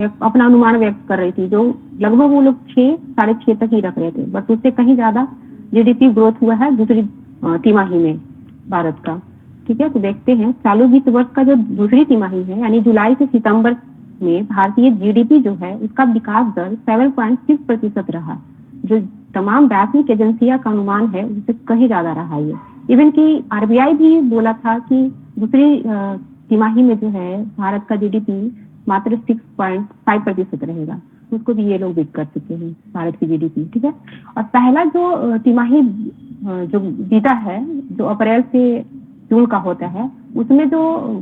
अपना अनुमान व्यक्त कर रही थी, जो लगभग वो लोग 6-6.5 तक ही रख रहे थे, बट उससे कहीं ज्यादा जीडीपी ग्रोथ हुआ है दूसरी तिमाही में भारत का। ठीक है, तो देखते हैं चालू वित्त वर्ष का जो दूसरी तिमाही है यानी जुलाई से सितंबर में भारतीय जीडीपी जो है उसका विकास दर 7.6% रहा, जो तमाम वैश्विक एजेंसियों का अनुमान है उससे कहीं ज्यादा रहा है। इवन की आरबीआई भी बोला था कि दूसरी तिमाही में जो है भारत का जीडीपी मात्र 6.5% रहेगा, उसको भी ये लोग बीट कर चुके हैं भारत की जीडीपी। ठीक है, और पहला जो तिमाही जो बीता है जो अप्रैल से जून का होता है, उसमें जो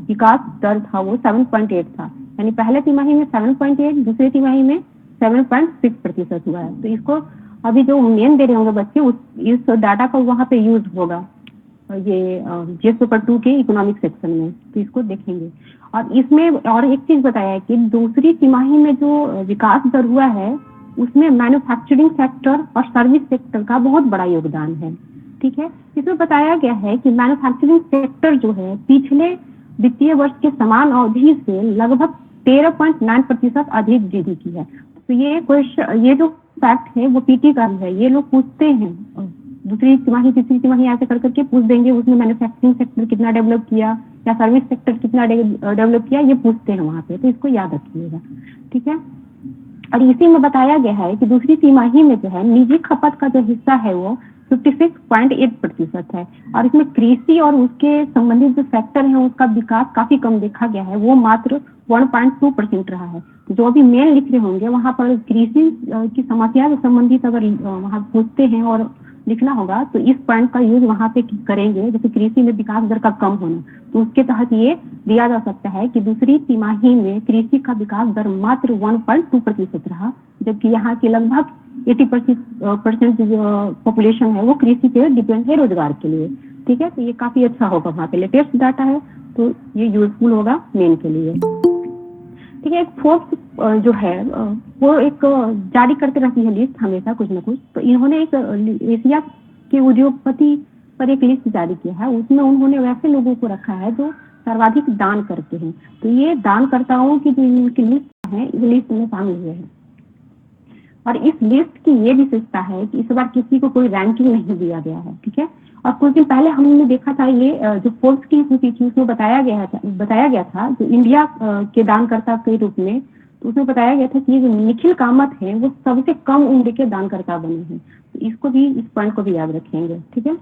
विकास दर था वो 7.8 था, यानी पहले तिमाही में 7.8, दूसरे तिमाही में 7.6% हुआ है। तो इसको अभी जो मेन दे रहे होंगे बच्चे इस डाटा का वहाँ पे यूज होगा ये जीएस पेपर 2 के इकोनॉमिक सेक्शन में, तो इसको देखेंगे। और इसमें और एक चीज बताया है कि दूसरी तिमाही में जो विकास दर हुआ है उसमें मैन्युफैक्चरिंग सेक्टर और सर्विस सेक्टर का बहुत बड़ा योगदान है। ठीक है, इसमें बताया गया है कि मैन्युफैक्चरिंग सेक्टर जो है पिछले वित्तीय वर्ष के समान अवधि से लगभग 13.9% अधिक वृद्धि की है। तो ये जो फैक्ट है वो पीटी का भी है, ये लोग पूछते हैं दूसरी तिमाही तीसरी तिमाही ऐसे कर करके पूछ देंगे उसमें मैन्युफैक्चरिंग सेक्टर कितना डेवलप किया या सर्विस सेक्टर कितना डेवलप किया, ये पूछते हैं वहां पे, तो इसको याद रखिएगा। ठीक है, और इसी में बताया गया है कि दूसरी तिमाही में जो है निजी खपत का जो हिस्सा है वो 56.8% है, और इसमें कृषि और उसके संबंधित जो सेक्टर है उसका विकास काफी कम देखा गया है, वो मात्र 1.2% रहा है। जो अभी मेन लिख रहे होंगे वहां पर कृषि की समस्या से संबंधित अगर वहां पूछते हैं और लिखना होगा तो इस पॉइंट का यूज वहां पे करेंगे, जैसे कृषि में विकास दर का कम होना, तो उसके तहत ये दिया जा सकता है कि दूसरी तिमाही में कृषि का विकास दर मात्र 1.2% रहा, जबकि यहाँ की लगभग 80% जो पॉपुलेशन है वो कृषि पे डिपेंड है रोजगार के लिए। ठीक है, तो ये काफी अच्छा होगा, वहाँ पे लेटेस्ट डाटा है तो ये यूजफुल होगा मेन के लिए। ठीक है, एक फोर्ब्स जो है वो एक जारी करते रहती है लिस्ट हमेशा कुछ ना कुछ, तो इन्होंने एक एशिया के उद्योगपति पर एक लिस्ट जारी किया है, उसमें उन्होंने वैसे लोगों को रखा है जो सर्वाधिक दान करते हैं। तो ये दानकर्ताओं की जो इनकी लिस्ट है इस लिस्ट में शामिल हुए हैं, और इस लिस्ट की ये विशेषता है कि इस बार किसी को कोई रैंकिंग नहीं दिया गया है। ठीक है, और कुछ दिन पहले हमने देखा था ये जो फोर्ब्स की सूची थी उसमें बताया गया था जो इंडिया के दानकर्ता के रूप में, तो उसमें बताया गया था कि ये जो निखिल कामत है वो सबसे कम उम्र के दानकर्ता बने हैं, तो इसको भी इस पॉइंट को भी याद रखेंगे। ठीक है,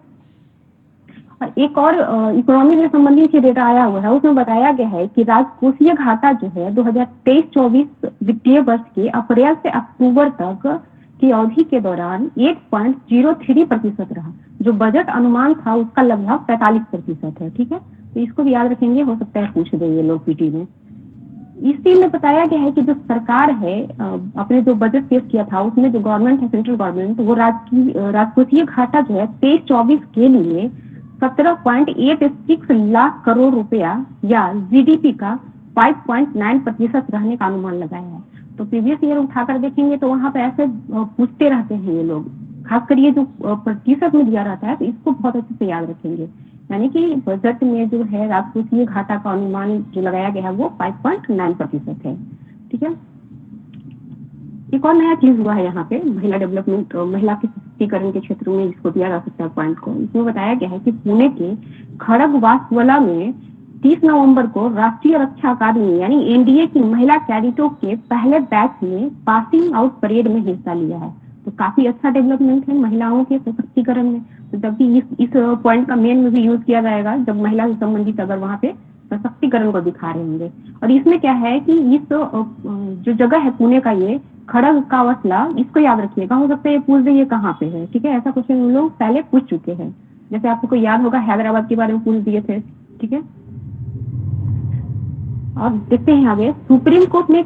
और एक और इकोनॉमी से संबंधित डेटा आया हुआ है, उसमें बताया गया है कि राजकोषीय घाटा जो है 2023-24 वित्तीय वर्ष के अप्रैल से अक्टूबर तक की अवधि के दौरान 8.03% रहा, जो बजट अनुमान था उसका लगभग 45% है। ठीक है, तो इसको भी याद रखेंगे, हो सकता है पूछ दे ये लोग पीटी में। इसी में बताया गया है कि जो सरकार है अपने जो बजट पेश किया था उसमें जो गवर्नमेंट है सेंट्रल गवर्नमेंट, वो राजकोषीय घाटा जो है 23-24 के लिए 17.86 लाख करोड़ रुपया या जीडीपी का 5.9% रहने का अनुमान लगाया है। तो प्रीवियस ईयर उठाकर देखेंगे तो वहां पे ऐसे पूछते रहते हैं ये लोग, खासकर ये जो प्रतिशत में दिया रहता है तो इसको बहुत अच्छे से याद रखेंगे, यानी कि बजट में जो है राजकोषीय घाटा का अनुमान जो लगाया गया है वो 5.9% है। ठीक है, एक और नया चीज हुआ है यहाँ पे महिला डेवलपमेंट, महिला के सशक्तिकरण के क्षेत्र में इसको दिया जा सकता है पॉइंट को। इसमें बताया गया है कि पुणे के खड़गवासला में 30 नवंबर को राष्ट्रीय रक्षा अकादमी यानी एनडीए की महिला कैडेटों के पहले बैच ने पासिंग आउट परेड में हिस्सा लिया है, तो काफी अच्छा डेवलपमेंट है महिलाओं के सशक्तिकरण में। तो जब भी इस पॉइंट का मेन में भी यूज किया जाएगा जब महिला से संबंधित अगर वहाँ पे सशक्तिकरण को दिखा रहे होंगे। और इसमें क्या है कि इस जो जगह है पुणे का ये खड़ग का वसला, इसको याद रखिएगा, हो सकता है ये पूछ दे ये कहाँ पे है। ठीक है, ऐसा क्वेश्चन हम लोग पहले पूछ चुके हैं, जैसे आपको याद होगा हैदराबाद के बारे में पूछ दिए थे। ठीक है, और देखते हैं आगे सुप्रीम कोर्ट में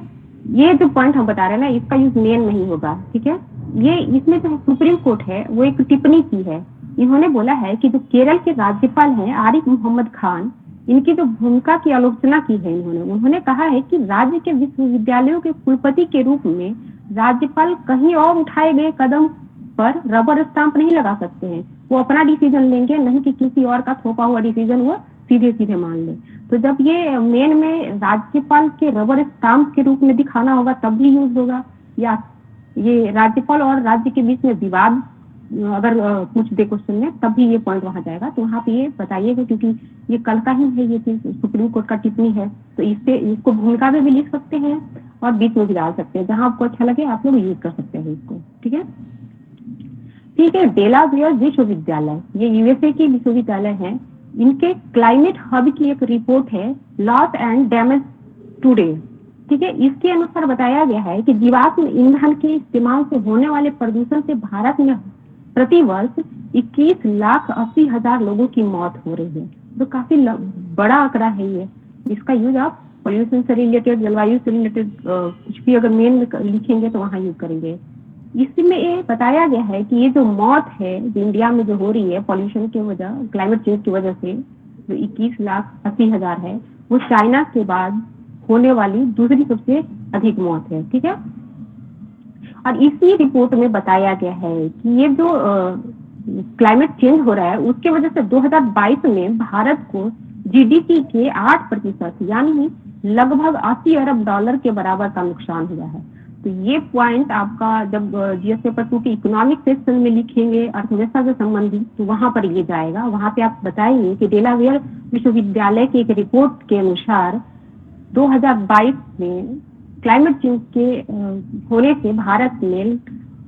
ये जो पॉइंट हम बता रहे हैं ना इसका यूज मेन नहीं होगा। ठीक है, ये इसमें जो सुप्रीम कोर्ट है वो एक टिप्पणी की है, इन्होंने बोला है कि जो केरल के राज्यपाल हैं आरिफ मोहम्मद खान, इनकी जो भूमिका की आलोचना की है उन्होंने कहा है कि राज्य के विश्वविद्यालयों के कुलपति के रूप में राज्यपाल कहीं और उठाए गए कदम पर रबर स्टाम्प नहीं लगा सकते हैं, वो अपना डिसीजन लेंगे, नहीं कि किसी और का थोपा हुआ डिसीजन वो सीधे सीधे मान ले। तो जब ये मेन में राज्यपाल के रबर स्टाम्प के रूप में दिखाना होगा तब भी यूज होगा, या ये राज्यपाल और राज्य के बीच में विवाद अगर पूछ दे क्वेश्चन में तब भी ये पॉइंट वहां जाएगा। तो वहां पे ये बताइएगा, क्योंकि ये कल का ही है, ये चीज सुप्रीम कोर्ट का टिप्पणी है, तो इससे इसको भूमिका में भी लिख सकते हैं और बीच में भी डाल सकते हैं, जहां आपको अच्छा लगे आप लोग यूज कर सकते हैं इसको। ठीक है, ठीक है। डेलावेयर विश्वविद्यालय, ये यूएसए की विश्वविद्यालय है, इनके क्लाइमेट हब की एक रिपोर्ट है, लॉस एंड डैमेज टुडे। ठीक है, इसके अनुसार बताया गया है कि जीवाश्म ईंधन के इस्तेमाल से होने वाले प्रदूषण से भारत में प्रति वर्ष 21,80,000 लोगों की मौत हो रही है, तो काफी बड़ा आंकड़ा है ये। इसका यूज आप पॉल्यूशन से रिलेटेड, जलवायु से रिलेटेड कुछ भी अगर मेन में लिखेंगे तो वहां यूज करेंगे। इसमें ये बताया गया है कि ये जो मौत है जो इंडिया में जो हो रही है पॉल्यूशन की वजह, क्लाइमेट चेंज की वजह से, जो 21,80,000 है, वो चाइना के बाद होने वाली दूसरी सबसे अधिक मौत है। ठीक है, और इसी रिपोर्ट में बताया गया है कि ये जो क्लाइमेट चेंज हो रहा है उसके वजह से 2022 में भारत को जीडीपी के 8% यानी लगभग 80 अरब डॉलर के बराबर का नुकसान हुआ है। तो ये पॉइंट आपका जब जीएस पेपर 2 के इकोनॉमिक सेक्शन में लिखेंगे अर्थव्यवस्था से संबंधित, तो वहां पर ये जाएगा। वहां पे आप बताएंगे कि डेलावेयर विश्वविद्यालय की एक रिपोर्ट के अनुसार 2022 में क्लाइमेट चेंज के होने से भारत में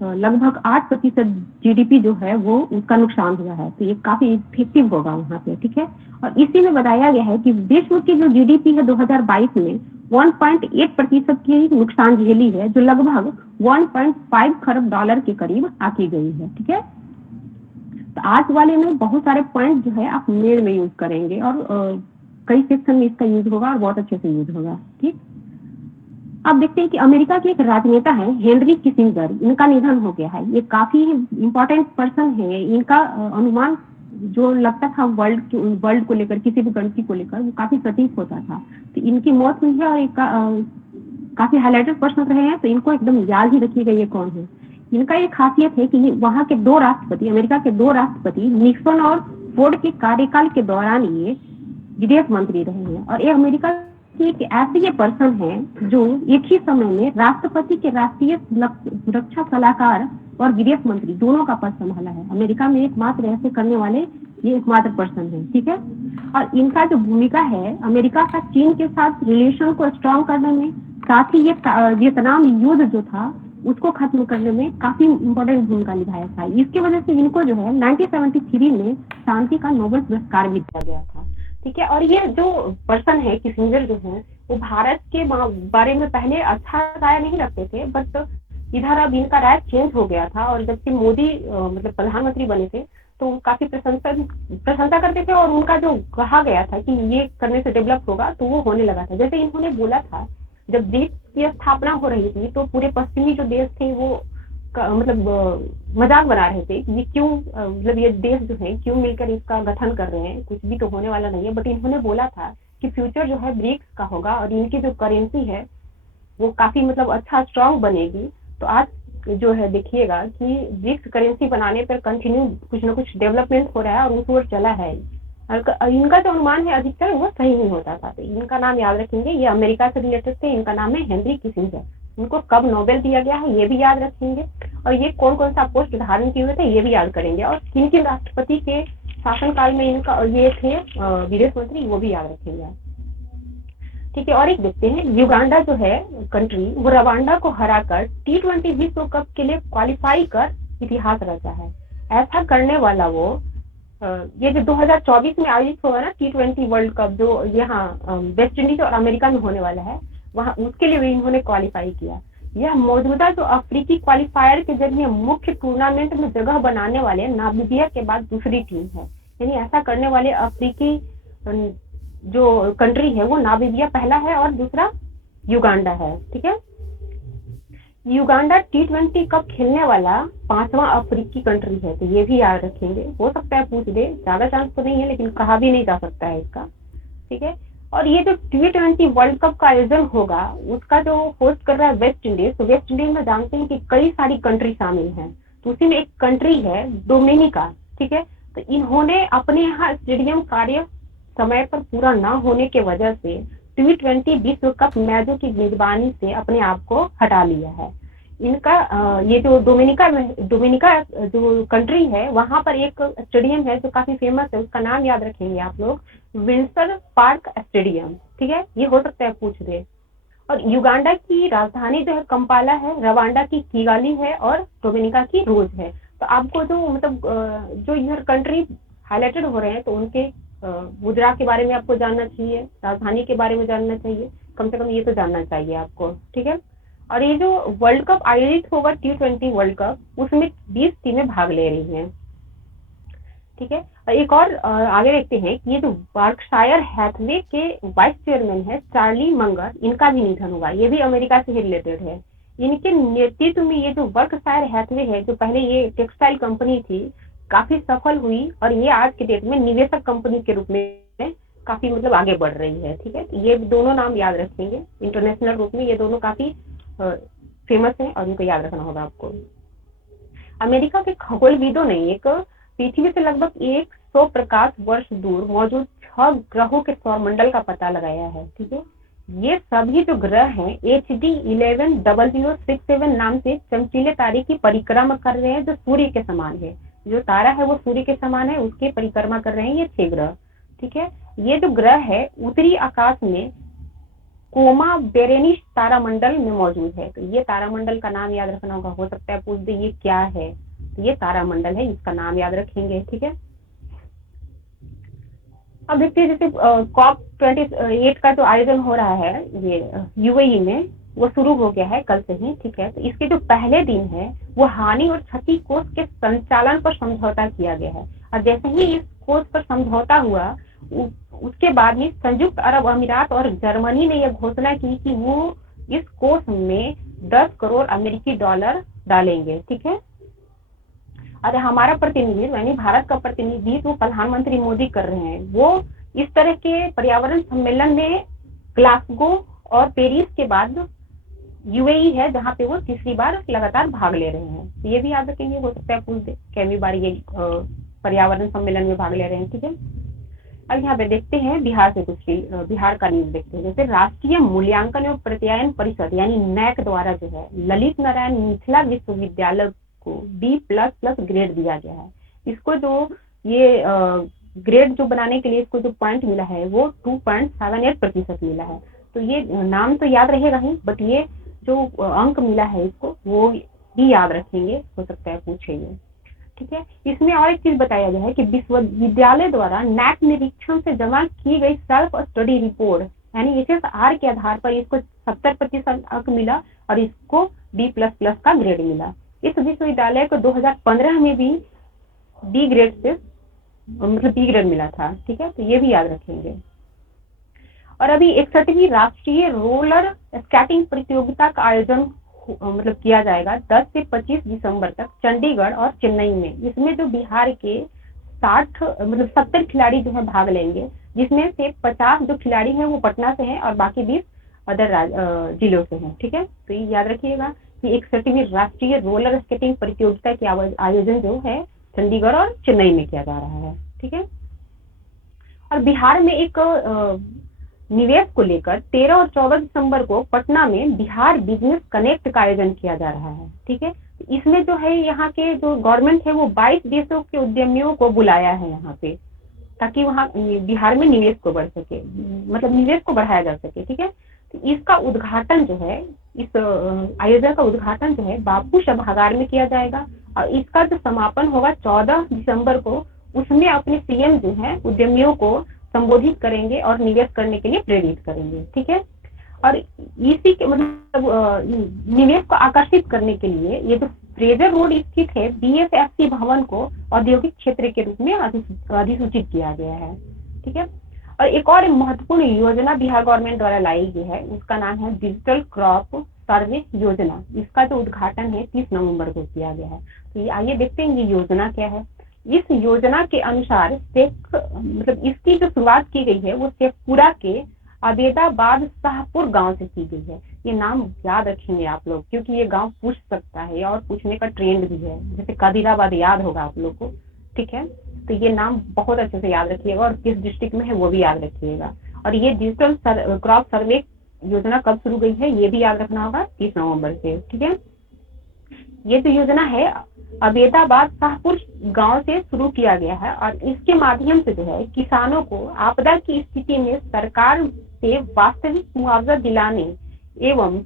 लगभग 8% जीडीपी जो है वो उसका नुकसान हुआ है। तो ये काफी इफेक्टिव होगा वहां पे। ठीक है, और इसी में बताया गया है कि विश्व की जो जीडीपी है 2022 में 1.8% की नुकसान झेली है, जो लगभग 1.5 खरब डॉलर के करीब आकी गई है। ठीक है, तो आज वाले में बहुत सारे पॉइंट जो है आप मेल में यूज करेंगे और कई सेक्शन में इसका यूज होगा और बहुत अच्छे से यूज होगा। ठीक, अब देखते हैं कि अमेरिका के एक राजनेता है हेनरी किसिंजर, इनका निधन हो गया है। ये काफी इंपॉर्टेंट पर्सन है। इनका अनुमान जो लगता था वर्ल्ड को लेकर, किसी भी कंट्री को लेकर, वो काफी सटीक होता था। तो इनकी मौत हुई है और एक काफी हाईलाइटेड पर्सन रहे हैं, तो इनको एकदम याद ही रखिएगा ये कौन है। इनका एक खासियत है कि वहां के 2 राष्ट्रपति, अमेरिका के 2 राष्ट्रपति निक्सन और फोर्ड के कार्यकाल के दौरान ये विदेश मंत्री रहे हैं। और ये अमेरिका की एक ऐसे ये पर्सन है जो एक ही समय में राष्ट्रपति के राष्ट्रीय सुरक्षा सलाहकार और विदेश मंत्री दोनों का पद संभाला है। अमेरिका में एकमात्र ऐसे करने वाले ये एकमात्र पर्सन है। ठीक है, और इनका जो भूमिका है अमेरिका का चीन के साथ रिलेशन को स्ट्रॉन्ग करने में, साथ ही ये वियतनाम युद्ध जो था उसको खत्म करने में काफी इंपॉर्टेंट भूमिका निभाया था। इसकी वजह से इनको जो है 1973 में शांति का नोबेल पुरस्कार भी दिया गया था। ठीक है, और ये जो पर्सन है किसिंजर जो है वो भारत के बारे में पहले अच्छा राय नहीं रखते थे, बट इधर अब इनका राय चेंज हो गया था। और जबकि मोदी मतलब प्रधानमंत्री बने थे तो काफी प्रशंसा करते थे, और उनका जो कहा गया था कि ये करने से डेवलप होगा तो वो होने लगा था। जैसे इन्होंने बोला था जब ब्रिक्स की स्थापना हो रही थी तो पूरे पश्चिमी जो देश थे वो मतलब मजाक बना रहे थे कि ये क्यों मतलब ये देश जो है क्यों मिलकर इसका गठन कर रहे हैं, कुछ भी तो होने वाला नहीं है। बट इन्होंने बोला था कि फ्यूचर जो है ब्रिक्स का होगा और इनकी जो करेंसी है वो काफी मतलब अच्छा स्ट्रांग बनेगी। तो आज जो है देखिएगा कि ब्रिक्स करेंसी बनाने पर कंटिन्यू कुछ ना कुछ डेवलपमेंट हो रहा है और उस ओर चला है। और इनका जो अनुमान है अधिकतर वो सही नहीं होता था। तो इनका नाम याद रखेंगे, ये अमेरिका से रिलेटेड थे, इनका नाम है हेनरी किसिंजर। इनको कब नोबेल दिया गया है ये भी याद रखेंगे, और ये कौन कौन सा पोस्ट धारण किए हुए थे ये भी याद करेंगे, और किन किन राष्ट्रपति के शासनकाल में इनका ये थे विदेश मंत्री वो भी याद रखेंगे। ठीक है, और एक देखते हैं युगांडा जो है कंट्री वो रवांडा को हराकर T20 विश्व कप के लिए क्वालिफाई कर इतिहास रचा है। ऐसा करने वाला वो ये जो 2024 में आयोजित होगा ना T20 वर्ल्ड कप जो यहाँ वेस्ट इंडीज और अमेरिका में होने वाला है, वहां उसके लिए भी इन्होंने क्वालिफाई किया। यह मौजूदा जो अफ्रीकी क्वालिफायर के जरिए मुख्य टूर्नामेंट में जगह बनाने वाले नामीबिया के बाद दूसरी टीम है। यानी ऐसा करने वाले अफ्रीकी जो कंट्री है वो नामीबिया पहला है और दूसरा युगांडा है। ठीक है, युगांडा T20 कप खेलने वाला 5वां अफ्रीकी कंट्री है, तो ये भी याद रखेंगे। हो सकता है पूछ दे, ज्यादा चांस तो नहीं है लेकिन कहा भी नहीं जा सकता है इसका। ठीक है, और ये जो T20 वर्ल्ड कप का आयोजन होगा उसका जो होस्ट कर रहा है वेस्ट इंडीज। तो वेस्ट इंडीज में जानते हैं कि कई सारी कंट्री शामिल हैं, तो उसी में एक कंट्री है डोमिनिका। ठीक है, तो इन्होंने अपने यहाँ स्टेडियम कार्य समय पर पूरा न होने के वजह से T20 विश्व कप मैचों की मेजबानी से अपने आप को हटा लिया है। इनका ये जो डोमिनिका जो कंट्री है, वहां पर एक स्टेडियम है जो काफी फेमस है, उसका नाम याद रखेंगे आप लोग, विंसर पार्क स्टेडियम। ठीक है, ये हो सकता है पूछ दे। और युगांडा की राजधानी जो है कंपाला है, रवांडा की किगाली है और डोमिनिका की रोज है। तो आपको जो मतलब जो इधर कंट्री हाईलाइटेड हो रहे हैं, तो उनके मुद्रा के बारे में आपको जानना चाहिए, राजधानी के बारे में जानना चाहिए, कम से कम ये तो जानना चाहिए आपको। ठीक है, और ये जो वर्ल्ड कप आयोजित होगा T20 वर्ल्ड कप, उसमें 20 टीमें भाग ले रही हैं। ठीक है, एक और आगे देखते हैं कि ये जो बर्कशायर हैथवे के वाइस चेयरमैन है चार्ली मंगर, इनका भी निधन हुआ। ये भी अमेरिका से ही रिलेटेड है। इनके नेतृत्व में ये जो बर्कशायर हैथवे है, जो पहले ये टेक्सटाइल कंपनी थी, काफी सफल हुई और ये आज के डेट में निवेशक कंपनी के रूप में काफी मतलब आगे बढ़ रही है। ठीक है, ये दोनों नाम याद रखेंगे, इंटरनेशनल रूप में ये दोनों काफी फेमस है और इनको याद रखना होगा आपको। अमेरिका के खगोलविदों ने एक पृथ्वी से लगभग 100 प्रकाश वर्ष दूर मौजूद 6 ग्रहों के सौरमंडल का पता लगाया है। ठीक है, ये सभी जो ग्रह हैं HD 110067 नाम से चमकीले तारे की परिक्रमा कर रहे हैं, जो सूर्य के समान है। जो तारा है वो सूर्य के समान है, उसकी परिक्रमा कर रहे हैं ये 6 ग्रह। ठीक है, ये जो ग्रह है उत्तरी आकाश में कोमा बेरेनिस तारामंडल में मौजूद है। तो ये तारामंडल का नाम याद रखना होगा, हो सकता है पूछ दे ये क्या है, तो ये तारामंडल है, इसका नाम याद रखेंगे। ठीक है, अब देखते हैं जैसे COP28 का जो आयोजन हो रहा है ये UAE में, वो शुरू हो गया है कल से ही। ठीक है, तो इसके जो पहले दिन है वो हानि और क्षति कोष के संचालन पर समझौता किया गया है। और जैसे ही इस कोष पर समझौता हुआ, उसके बाद ही संयुक्त अरब अमीरात और जर्मनी ने यह घोषणा की कि वो इस कोष में 10 करोड़ अमेरिकी डॉलर डालेंगे। ठीक है, अरे हमारा प्रतिनिधित्व यानी भारत का प्रतिनिधित्व प्रधानमंत्री मोदी कर रहे हैं। वो इस तरह के पर्यावरण सम्मेलन में ग्लासगो और पेरिस के बाद UAE है, जहाँ पे वो तीसरी बार लगातार भाग ले रहे हैं। तो ये भी याद रखेंगे, हो सकता है पूछ दे कैवी बार ये पर्यावरण सम्मेलन में भाग ले रहे हैं। ठीक है, अब यहाँ पे देखते हैं बिहार से कुछ बिहार का न्यूज देखते हैं। जैसे राष्ट्रीय मूल्यांकन एवं प्रत्यायन परिषद यानी NAC द्वारा जो है ललित नारायण मिथिला विश्वविद्यालय को D++ ग्रेड दिया गया है। इसको जो ये ग्रेड जो बनाने के लिए इसको जो पॉइंट मिला है वो 2.78% मिला है। तो ये नाम तो याद रहेगा ही, बट ये जो अंक मिला है इसको वो भी याद रखेंगे, हो सकता है पूछेंगे। ठीक है, इसमें और एक चीज बताया गया है कि विश्वविद्यालय द्वारा NAC निरीक्षण से जमा की गई सेल्फ स्टडी रिपोर्ट यानी HSR के आधार पर इसको 70% अंक मिला और इसको D++ का ग्रेड मिला। इस विश्वविद्यालय को 2015 में भी D ग्रेड से मतलब B ग्रेड मिला था। ठीक है, तो ये भी याद रखेंगे। और अभी 61वीं राष्ट्रीय रोलर स्केटिंग प्रतियोगिता का आयोजन मतलब किया जाएगा 10 से 25 दिसंबर तक चंडीगढ़ और चेन्नई में। इसमें जो बिहार के 70 खिलाड़ी जो है भाग लेंगे, जिसमें से 50 जो खिलाड़ी हैं वो पटना से हैं और बाकी 20 अदर जिलों से हैं। ठीक है, तो ये याद रखिएगा कि 61वीं राष्ट्रीय रोलर स्केटिंग प्रतियोगिता के आयोजन जो है चंडीगढ़ और चेन्नई में किया जा रहा है। ठीक है, और बिहार में एक निवेश को लेकर 13 और 14 दिसंबर को पटना में बिहार बिजनेस कनेक्ट का आयोजन किया जा रहा है। ठीक है, इसमें जो है यहाँ के जो गवर्नमेंट है वो 22 देशों के उद्यमियों को बुलाया है यहाँ पे, ताकि वहाँ बिहार में निवेश को बढ़ सके, मतलब निवेश को बढ़ाया जा सके। ठीक है, तो इसका उद्घाटन जो है, इस आयोजन का उद्घाटन जो है बापू सभागार में किया जाएगा और इसका जो समापन होगा 14 दिसंबर को। उसमें अपने CM जो है उद्यमियों को संबोधित करेंगे और निवेश करने के लिए प्रेरित करेंगे। ठीक है, और इसी के मतलब निवेश को आकर्षित करने के लिए ये जो फ्रेजर रोड स्थित है BSFC भवन को औद्योगिक क्षेत्र के रूप में अधिसूचित किया गया है। ठीक है, और एक और महत्वपूर्ण योजना बिहार गवर्नमेंट द्वारा लाई गई है, उसका नाम है डिजिटल क्रॉप सर्वे योजना। इसका जो उद्घाटन है 30 नवंबर को किया गया है। तो आइए देखते हैं ये योजना क्या है। इस योजना के अनुसार मतलब इसकी जो शुरुआत की गई है वो शेखपुरा के अबेदाबाद शाहपुर गांव से की गई है। ये नाम याद रखेंगे आप लोग, क्योंकि ये गांव पूछ सकता है और पूछने का ट्रेंड भी है। जैसे कबीराबाद याद होगा आप लोग को। ठीक है, तो ये नाम बहुत अच्छे से याद रखिएगा और किस डिस्ट्रिक्ट में है वो भी याद रखिएगा। और ये डिजिटल क्रॉप सर्वे योजना कब शुरू गई है ये भी याद रखना होगा, 30 नवंबर से। ठीक है, ये जो योजना है अबेदाबाद शाहपुर गांव से शुरू किया गया है और इसके माध्यम से जो है किसानों को आपदा की स्थिति में सरकार से वास्तविक मुआवजा दिलाने एवं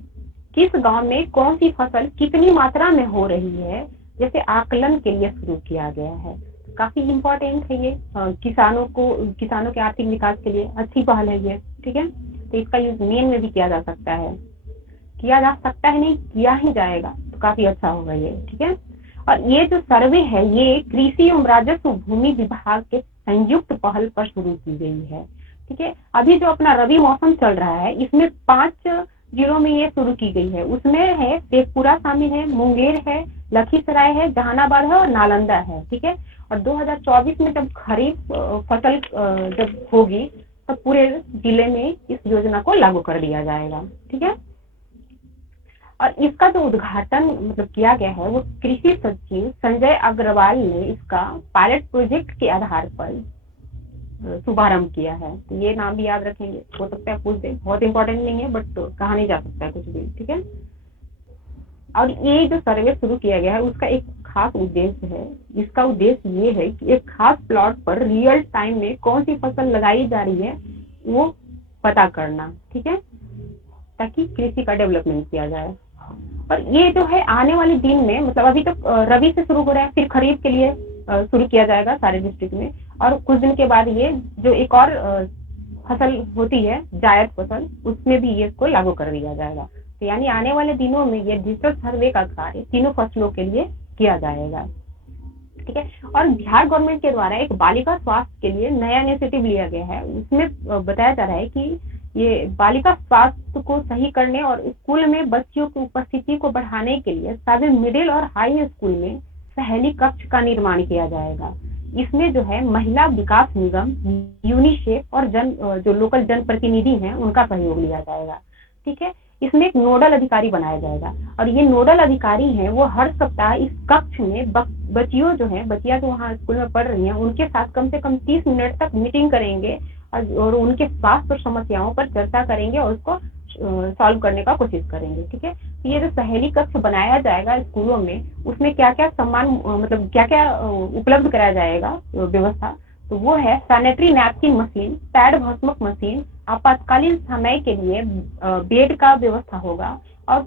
किस गांव में कौन सी फसल कितनी मात्रा में हो रही है जैसे आकलन के लिए शुरू किया गया है। काफी इम्पोर्टेंट है ये, किसानों के आर्थिक विकास के लिए अच्छी पहल है ये। ठीक है, तो इसका यूज मेन में भी किया जा सकता है, नहीं किया ही जाएगा, तो काफी अच्छा होगा ये। ठीक है, और ये जो सर्वे है ये कृषि एवं राजस्व भूमि विभाग के संयुक्त पहल पर शुरू की गई है। ठीक है, अभी जो अपना रबी मौसम चल रहा है इसमें 5 जिलों में ये शुरू की गई है। उसमें है शेखपुरा शामिल है, मुंगेर है, लखीसराय है, जहानाबाद है और नालंदा है। ठीक है, और 2024 में जब खरीफ फसल जब होगी तब पूरे जिले में इस योजना को लागू कर दिया जाएगा। ठीक है, और इसका जो उद्घाटन मतलब किया गया है वो कृषि सचिव संजय अग्रवाल ने इसका पायलट प्रोजेक्ट के आधार पर शुभारंभ किया है। तो ये नाम भी याद रखेंगे, हो सकता है पूछ दे, बहुत इंपॉर्टेंट नहीं है बट कहा नहीं जा सकता है कुछ भी। ठीक है, और ये जो सर्वे शुरू किया गया है उसका एक खास उद्देश्य है। इसका उद्देश्य ये है कि एक खास प्लॉट पर रियल टाइम में कौन सी फसल लगाई जा रही है वो पता करना। ठीक है, ताकि कृषि का डेवलपमेंट किया जाए। और ये जो है आने वाले दिन में मतलब अभी तक रबी से शुरू हो रहा है, फिर खरीफ के लिए शुरू किया जाएगा सारे डिस्ट्रिक्ट में, और कुछ दिन के बाद ये जो एक और फसल होती है जायद फसल, उसमें भी ये इसको लागू कर दिया जाएगा। तो यानी आने वाले दिनों में ये डिजिटल सर्वे का कार्य तीनों फसलों के लिए किया जाएगा। ठीक है, और बिहार गवर्नमेंट के द्वारा एक बालिका स्वास्थ्य के लिए नया इनिशिएटिव लिया गया है। उसमें बताया जा रहा है कि ये बालिका स्वास्थ्य को सही करने और स्कूल में बच्चियों की उपस्थिति को बढ़ाने के लिए सभी मिडिल और हाई स्कूल में सहेली कक्ष का निर्माण किया जाएगा। इसमें जो है महिला विकास निगम, यूनिसेफ और जो लोकल जनप्रतिनिधि हैं उनका सहयोग लिया जाएगा। ठीक है, इसमें एक नोडल अधिकारी बनाया जाएगा और ये नोडल अधिकारी हैं वो हर सप्ताह इस कक्ष में बच्चियां जो वहाँ स्कूल में पढ़ रही हैं उनके साथ कम से कम 30 मिनट तक मीटिंग करेंगे और उनके स्वास्थ्य और समस्याओं पर चर्चा करेंगे और उसको सॉल्व करने का कोशिश करेंगे। ठीक है, तो ये जो सहेली कक्ष बनाया जाएगा स्कूलों में उसमें क्या क्या सम्मान मतलब क्या क्या उपलब्ध कराया जाएगा व्यवस्था, तो वो है सैनिटरी नैपकिन मशीन, पैड भस्मक मशीन, आपातकालीन समय के लिए बेड का व्यवस्था होगा और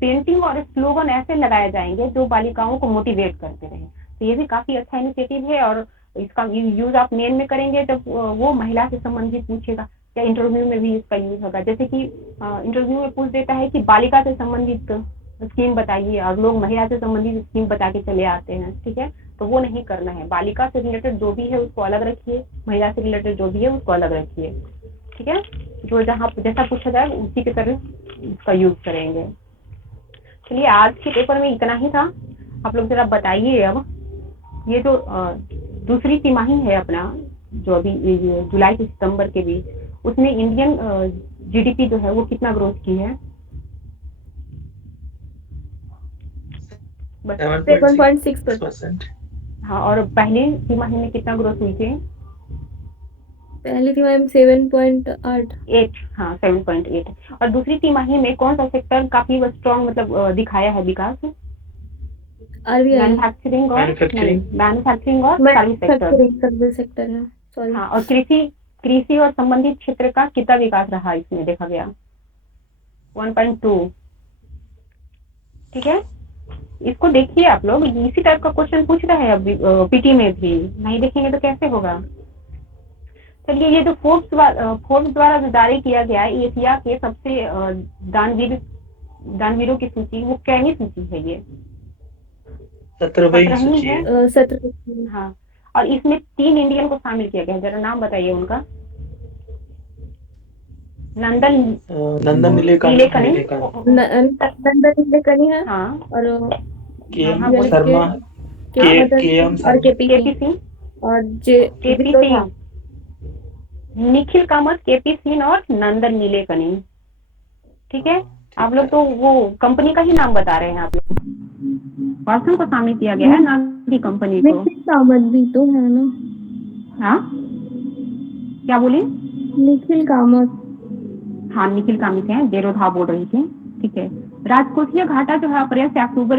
पेंटिंग और स्लोगन ऐसे लगाए जाएंगे जो बालिकाओं को मोटिवेट करते रहे। तो ये भी काफी अच्छा इनिशिएटिव है और इसका यूज आप मेन में करेंगे जब वो महिला से संबंधित पूछेगा या इंटरव्यू में भी इसका यूज होगा। जैसे कि इंटरव्यू में पूछ देता है कि बालिका से संबंधित स्कीम बताइए और लोग महिला से संबंधित स्कीम बता के चले आते हैं। ठीक है, तो वो नहीं करना है, बालिका से रिलेटेड जो भी है उसको अलग रखिए, महिला से रिलेटेड जो भी है उसको अलग रखिए। ठीक है, जो जहाँ जैसा पूछा जाए उसी के तरह उसका यूज करेंगे। चलिए आज के पेपर में इतना ही था। आप लोग जरा बताइए अब ये जो दूसरी तिमाही है अपना जो अभी जुलाई से सितंबर के बीच उसमें इंडियन जीडीपी जो है वो कितना ग्रोथ की है? 7.6%। हाँ, और पहली तिमाही में कितना ग्रोथ हुई थी? पहली तिमाही में 7.8। हाँ 7.8। और दूसरी तिमाही में कौन सा सेक्टर काफी स्ट्रॉन्ग मतलब दिखाया है विकास? आरबीआई मैन्युफैक्चरिंग और सर्विस सेक्टर है। सॉरी। हाँ, और कृषि और संबंधित क्षेत्र का कितना विकास रहा इसमें देखा गया? 1.2। ठीक है, इसको देखिए आप लोग, इसी टाइप का क्वेश्चन पूछ रहे हैं अभी पीटी में भी, नहीं देखेंगे तो कैसे होगा। चलिए ये जो फोर्ब्स द्वारा जो जारी किया गया है एशिया के सबसे दानवीरों की सूची, वो कैसी सूची है? ये 17वीं सूची है। 17। हाँ, और इसमें 3 इंडियन को शामिल किया गया है, जरा नाम बताइए उनका। नंदन नीलेकणी है। हाँ, और के.एम. शर्मा, के.एम. और केपी सिंह और केपी सिंह, निखिल कामत, केपी सिंह और नंदन नीलेकणी। ठीक है, आप लोग तो वो कंपनी का ही नाम बता रहे हैं, आप लोग पर्सन को शामिल किया गया है ना कि कंपनी को। कामत भी तो है ना। हाँ क्या बोली? निखिल कामत। हाँ निखिल कामित है, जेरोधा बोल रही थी। ठीक है, राजकोषीय घाटा जो है अप्रैल से अक्टूबर